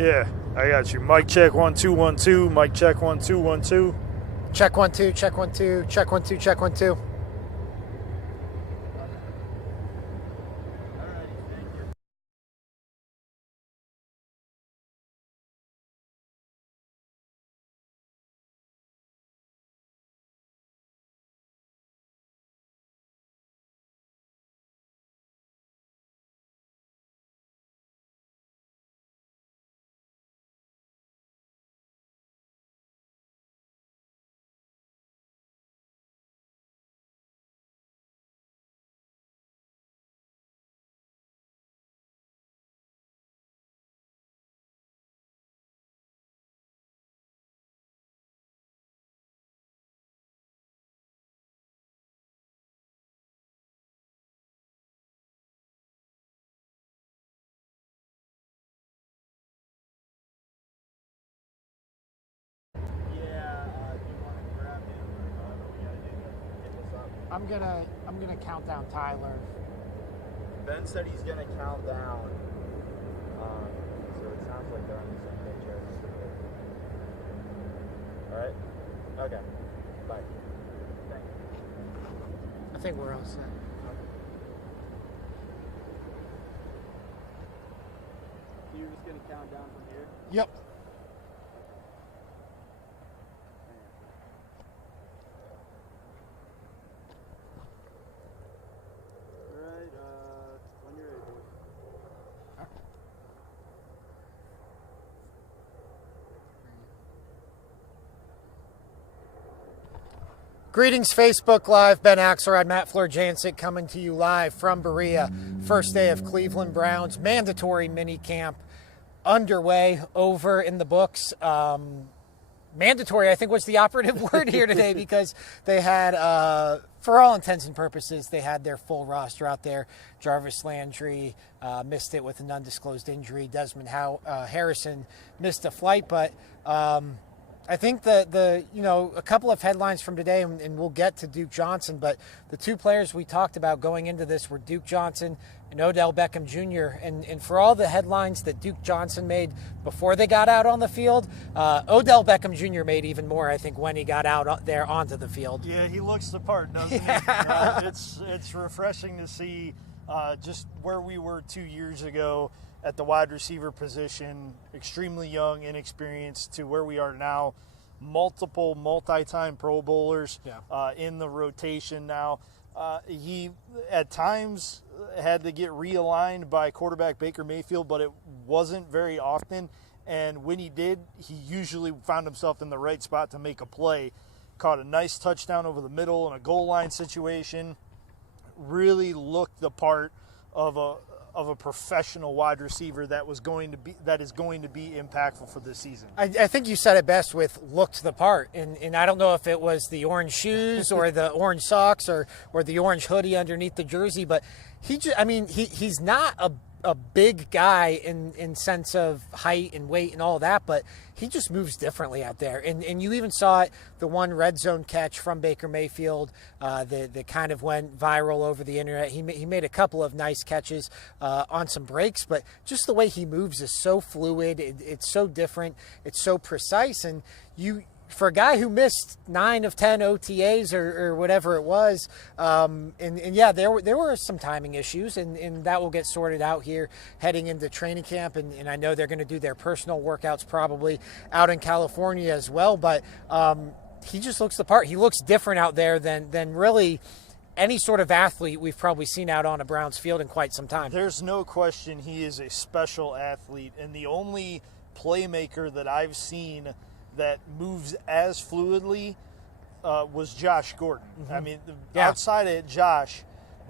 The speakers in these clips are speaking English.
Yeah, I got you. Mic check 1 2 1 2. Mic check 1 2 1 2. Check 1 2. Check 1 2. Check 1 2. Check 1 2. I'm gonna count down Tyler. Ben said he's gonna count down. So it sounds like they're on the same page here. All right. Okay. Bye. Thank you. I think we're all set. You're just gonna count down from here. Yep. When you're ready. Greetings, Facebook Live. Ben Axelrod, Matt Florjancic coming to you live from Berea. First day of Cleveland Browns mandatory mini camp underway, over in the books. Mandatory, I think, was the operative word here today, because they had, for all intents and purposes, they had their full roster out there. Jarvis Landry missed it with an undisclosed injury. Desmond Harrison missed a flight, but I think a couple of headlines from today, and we'll get to Duke Johnson, but the two players we talked about going into this were Duke Johnson and Odell Beckham Jr. And for all the headlines that Duke Johnson made before they got out on the field, Odell Beckham Jr. made even more, I think, when he got out there onto the field. Yeah, he looks the part, doesn't he? It's refreshing to see just where we were 2 years ago at the wide receiver position, extremely young, inexperienced, to where we are now, multi-time Pro Bowlers in the rotation now. He, at times, had to get realigned by quarterback Baker Mayfield, but it wasn't very often. And when he did, he usually found himself in the right spot to make a play. Caught a nice touchdown over the middle in a goal line situation. Really looked the part of a professional wide receiver that is going to be impactful for this season. I think you said it best with looked the part, and I don't know if it was the orange shoes or the orange socks or the orange hoodie underneath the jersey, but he's not a big guy in sense of height and weight and all that, but he just moves differently out there. And you even saw it, the one red zone catch from Baker Mayfield that kind of went viral over the internet. He made a couple of nice catches on some breaks, but just the way he moves is so fluid. It's so different. It's so precise. And for a guy who missed 9 of 10 OTAs or whatever it was, there were some timing issues, and that will get sorted out here heading into training camp, and I know they're going to do their personal workouts probably out in California as well, but he just looks the part. He looks different out there than really any sort of athlete we've probably seen out on a Browns field in quite some time. There's no question he is a special athlete, and the only playmaker that I've seen that moves as fluidly was Josh Gordon. Mm-hmm. I mean, outside of Josh,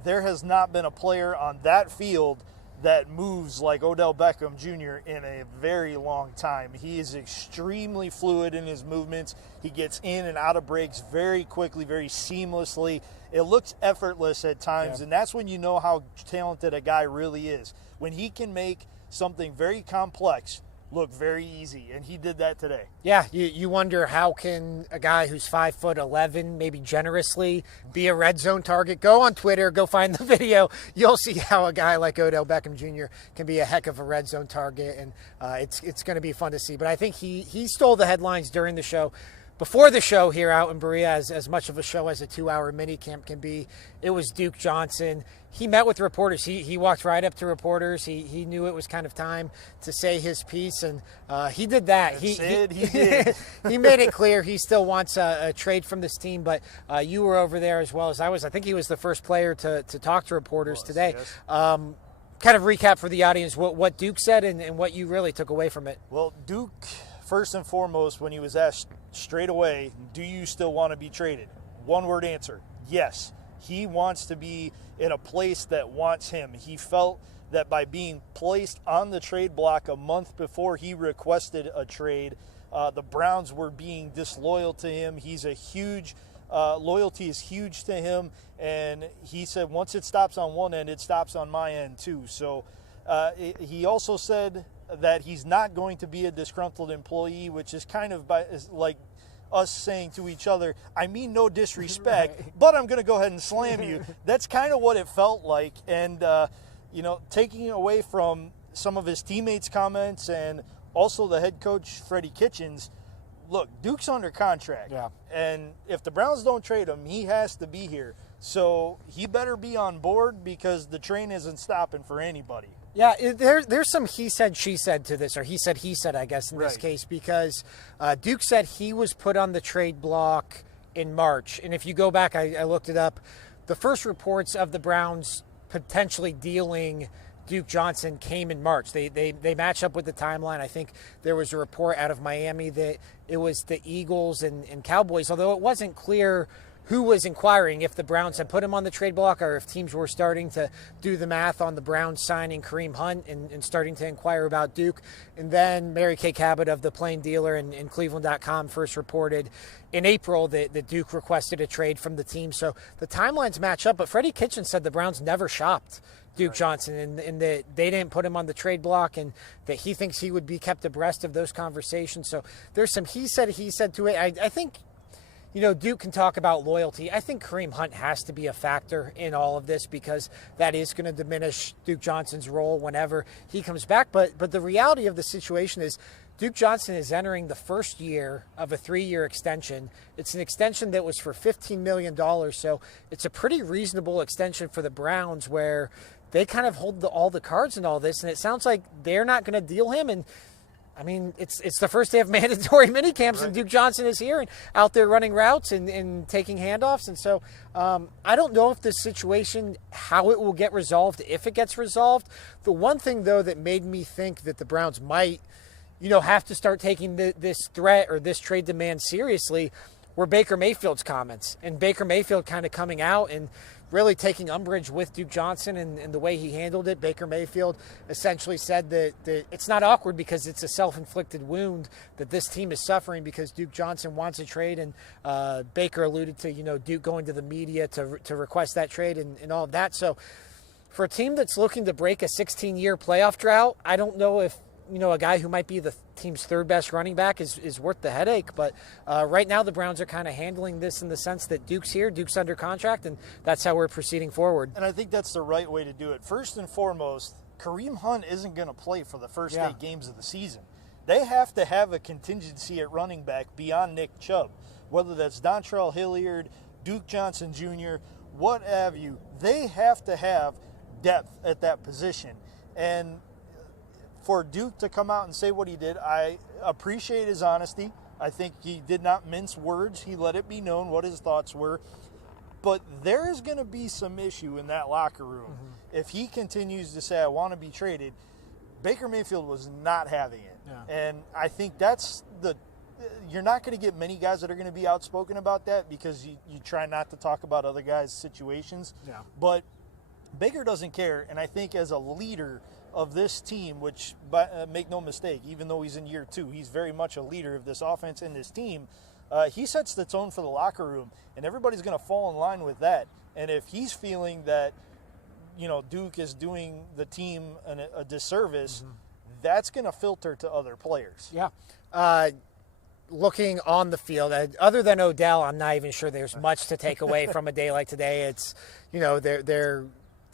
there has not been a player on that field that moves like Odell Beckham Jr. in a very long time. He is extremely fluid in his movements. He gets in and out of breaks very quickly, very seamlessly. It looks effortless at times, and that's when you know how talented a guy really is. When he can make something very complex look very easy, and he did that today. Yeah, you wonder how can a guy who's 5'11", maybe generously, be a red zone target. Go on Twitter, go find the video. You'll see how a guy like Odell Beckham Jr. can be a heck of a red zone target, and it's going to be fun to see. But I think he stole the headlines during the show. Before the show here out in Berea, as much of a show as a 2-hour mini camp can be, it was Duke Johnson. He met with reporters. He walked right up to reporters. He knew it was kind of time to say his piece, and he did that. He did. He made it clear he still wants a trade from this team, but you were over there as well as I was. I think he was the first player to talk to reporters today. Yes. Kind of recap for the audience what Duke said and what you really took away from it. Well, Duke, first and foremost, when he was asked straight away, do you still want to be traded? One-word answer, yes. He wants to be in a place that wants him. He felt that by being placed on the trade block a month before he requested a trade, the Browns were being disloyal to him. He's a huge loyalty is huge to him, and he said once it stops on one end, it stops on my end too. So he also said that he's not going to be a disgruntled employee, which is kind of like us saying to each other, I mean no disrespect, right, but I'm going to go ahead and slam you. That's kind of what it felt like. And, taking away from some of his teammates' comments and also the head coach, Freddie Kitchens, look, Duke's under contract. Yeah. And if the Browns don't trade him, he has to be here. So he better be on board because the train isn't stopping for anybody. Yeah, there's some he said, she said to this, or he said, I guess, in this case, because Duke said he was put on the trade block in March. And if you go back, I looked it up, the first reports of the Browns potentially dealing Duke Johnson came in March. They match up with the timeline. I think there was a report out of Miami that it was the Eagles and Cowboys, although it wasn't clear who was inquiring, if the Browns had put him on the trade block or if teams were starting to do the math on the Browns signing Kareem Hunt and starting to inquire about Duke. And then Mary Kay Cabot of the Plain Dealer and Cleveland.com first reported in April that Duke requested a trade from the team. So the timelines match up, but Freddie Kitchens said the Browns never shopped Duke Johnson and that they didn't put him on the trade block and that he thinks he would be kept abreast of those conversations. So there's some he said to it. I think, Duke can talk about loyalty. I think Kareem Hunt has to be a factor in all of this because that is going to diminish Duke Johnson's role whenever he comes back. But the reality of the situation is Duke Johnson is entering the first year of a 3-year extension. It's an extension that was for $15 million, so it's a pretty reasonable extension for the Browns where they kind of hold all the cards in all this, and it sounds like they're not going to deal him. And I mean, it's the first day of mandatory minicamps, and Duke Johnson is here and out there running routes and taking handoffs. And so I don't know if this situation, how it will get resolved, if it gets resolved. The one thing, though, that made me think that the Browns might, have to start taking this threat or this trade demand seriously were Baker Mayfield's comments. And Baker Mayfield kind of coming out and really taking umbrage with Duke Johnson and the way he handled it. Baker Mayfield essentially said that it's not awkward because it's a self-inflicted wound that this team is suffering because Duke Johnson wants a trade. And Baker alluded to, Duke going to the media to request that trade and all of that. So for a team that's looking to break a 16-year playoff drought, I don't know if, a guy who might be the team's third best running back is worth the headache. But right now the Browns are kind of handling this in the sense that Duke's here, Duke's under contract, and that's how we're proceeding forward. And I think that's the right way to do it. First and foremost, Kareem Hunt isn't going to play for the first 8 games of the season. They have to have a contingency at running back beyond Nick Chubb, whether that's Dontrell Hilliard, Duke Johnson Jr., what have you. They have to have depth at that position. And for Duke to come out and say what he did, I appreciate his honesty. I think he did not mince words. He let it be known what his thoughts were. But there is going to be some issue in that locker room. Mm-hmm. If he continues to say, I want to be traded, Baker Mayfield was not having it. Yeah. And I think that's you're not going to get many guys that are going to be outspoken about that because you try not to talk about other guys' situations. Yeah. But Baker doesn't care, and I think as a leader of this team, which, make no mistake, even though he's in year 2, he's very much a leader of this offense and this team. He sets the tone for the locker room, and everybody's going to fall in line with that. And if he's feeling that, Duke is doing the team a disservice, that's going to filter to other players. Yeah. Looking on the field, other than Odell, I'm not even sure there's much to take away from a day like today. It's, they're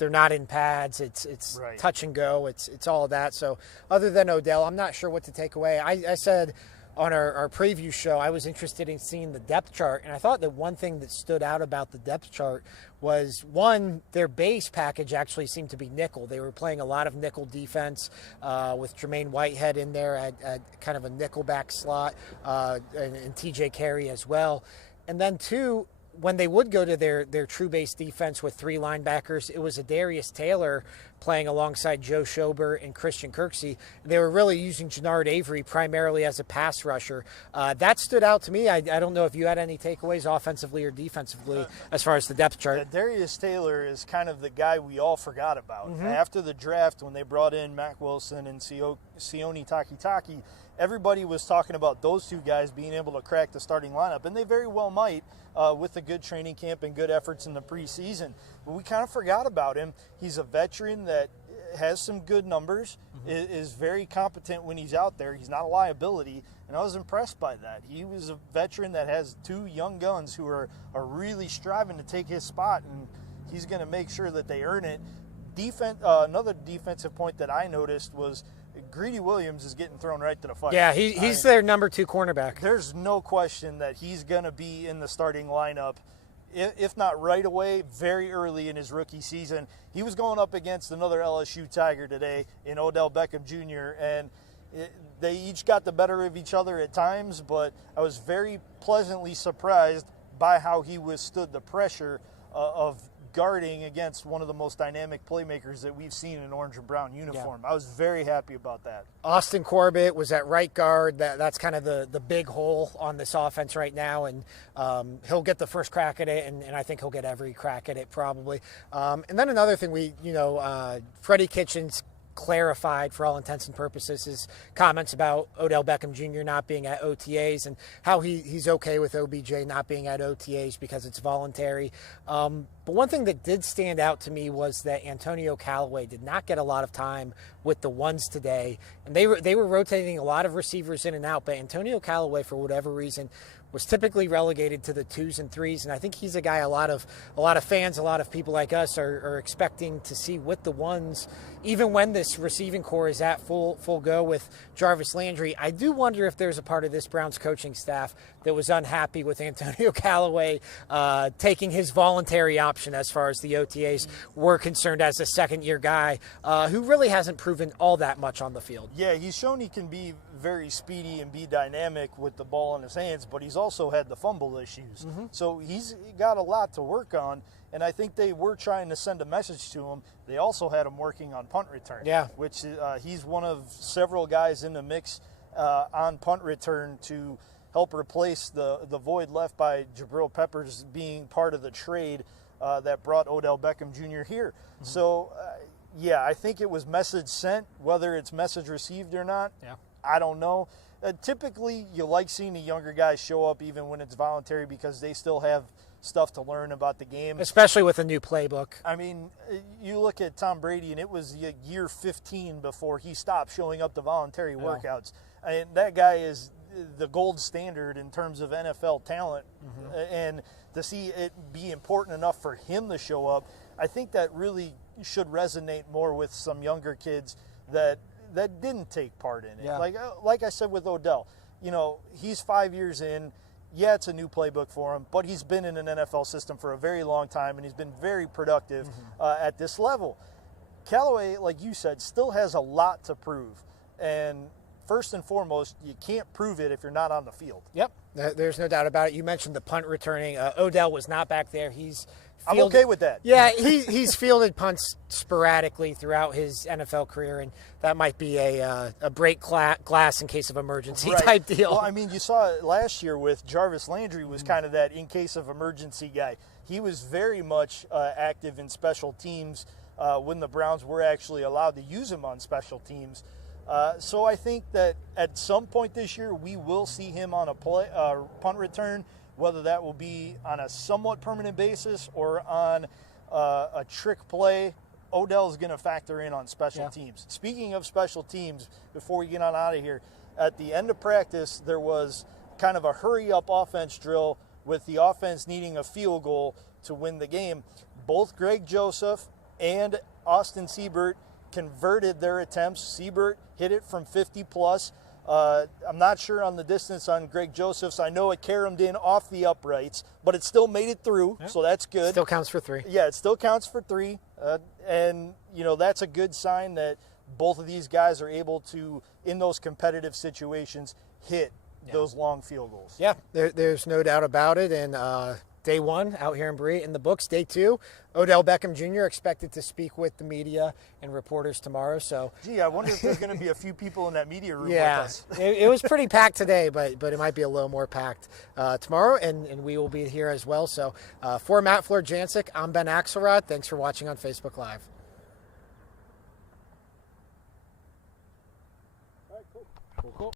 not in pads. It's Right. touch and go. It's all of that. So other than Odell, I'm not sure what to take away. I said on our preview show, I was interested in seeing the depth chart, and I thought that one thing that stood out about the depth chart was, one, their base package actually seemed to be nickel. They were playing a lot of nickel defense with Jermaine Whitehead in there at kind of a nickelback slot, and TJ Carey as well. And then two, when they would go to their true base defense with three linebackers, it was Adarius Taylor playing alongside Joe Schobert and Christian Kirksey. They were really using Jannard Avery primarily as a pass rusher. That stood out to me. I don't know if you had any takeaways offensively or defensively as far as the depth chart. Darius Taylor is kind of the guy we all forgot about. After the draft, when they brought in Mac Wilson and Sione Takitaki, everybody was talking about those two guys being able to crack the starting lineup, and they very well might with a good training camp and good efforts in the preseason. But we kind of forgot about him. He's a veteran that has some good numbers, is very competent when he's out there. He's not a liability, and I was impressed by that. He was a veteran that has two young guns who are really striving to take his spot, and he's going to make sure that they earn it. Another defensive point that I noticed was Greedy Williams is getting thrown right to the fire. Yeah, he's their number 2 cornerback. There's no question that he's going to be in the starting lineup, if not right away, very early in his rookie season. He was going up against another LSU Tiger today in Odell Beckham Jr., and they each got the better of each other at times, but I was very pleasantly surprised by how he withstood the pressure of guarding against one of the most dynamic playmakers that we've seen in an orange and brown uniform. Yeah. I was very happy about that. Austin Corbett was at right guard. That's kind of the big hole on this offense right now, and he'll get the first crack at it, and I think he'll get every crack at it probably. And then another thing, Freddie Kitchens clarified for all intents and purposes his comments about Odell Beckham Jr. not being at OTAs and how he's okay with OBJ not being at OTAs because it's voluntary. But one thing that did stand out to me was that Antonio Callaway did not get a lot of time with the ones today, and they were rotating a lot of receivers in and out, but Antonio Callaway, for whatever reason, was typically relegated to the 2s and 3s, and I think he's a guy a lot of fans, a lot of people like us are expecting to see with the ones, even when this receiving core is at full go with Jarvis Landry. I do wonder if there's a part of this Browns coaching staff that was unhappy with Antonio Callaway taking his voluntary option as far as the OTAs were concerned as a second-year guy who really hasn't proven all that much on the field. Yeah, he's shown he can be very speedy and be dynamic with the ball in his hands, but he's also had the fumble issues. So he's got a lot to work on, and I think they were trying to send a message to him. They also had him working on punt return, which he's one of several guys in the mix on punt return to help replace the void left by Jabril Peppers being part of the trade that brought Odell Beckham Jr. here. So, I think it was message sent. Whether it's message received or not, I don't know. Typically, you like seeing the younger guys show up even when it's voluntary because they still have stuff to learn about the game. Especially with a new playbook. I mean, you look at Tom Brady, and it was year 15 before he stopped showing up to voluntary workouts. And that guy is the gold standard in terms of NFL talent. And to see it be important enough for him to show up, I think that really should resonate more with some younger kids that didn't take part in it. Like I said with Odell, he's 5 years in. Yeah, it's a new playbook for him, but he's been in an NFL system for a very long time, and he's been very productive at this level. Callaway, like you said, still has a lot to prove. And first and foremost, you can't prove it if you're not on the field. Yep, there's no doubt about it. You mentioned the punt returning. Odell was not back there. I'm okay with that. Yeah, he's fielded punts sporadically throughout his NFL career, and that might be a break glass in case of emergency type deal. Well, I mean, you saw it last year with Jarvis Landry was kind of that in case of emergency guy. He was very much active in special teams when the Browns were actually allowed to use him on special teams. So I think that at some point this year we will see him on a punt return, whether that will be on a somewhat permanent basis or on a trick play Odell's going to factor in on special teams. Speaking of special teams, before we get on out of here, at the end of practice, there was kind of a hurry-up offense drill with the offense needing a field goal to win the game. Both Greg Joseph and Austin Siebert converted their attempts. Siebert hit it from 50-plus. I'm not sure on the distance on Greg Joseph's. I know it caromed in off the uprights, but it still made it through, so that's good. Still counts for 3. Yeah, it still counts for 3. And, you know, that's a good sign that both of these guys are able to, in those competitive situations, hit those long field goals. Yeah, there's no doubt about it. And day 1 out here in Berea in the books. Day 2, Odell Beckham Jr. expected to speak with the media and reporters tomorrow. So, gee, I wonder if there's going to be a few people in that media room with us. it was pretty packed today, but it might be a little more packed tomorrow, and we will be here as well. So, for Matt Florjancic, I'm Ben Axelrod. Thanks for watching on Facebook Live. All right, cool.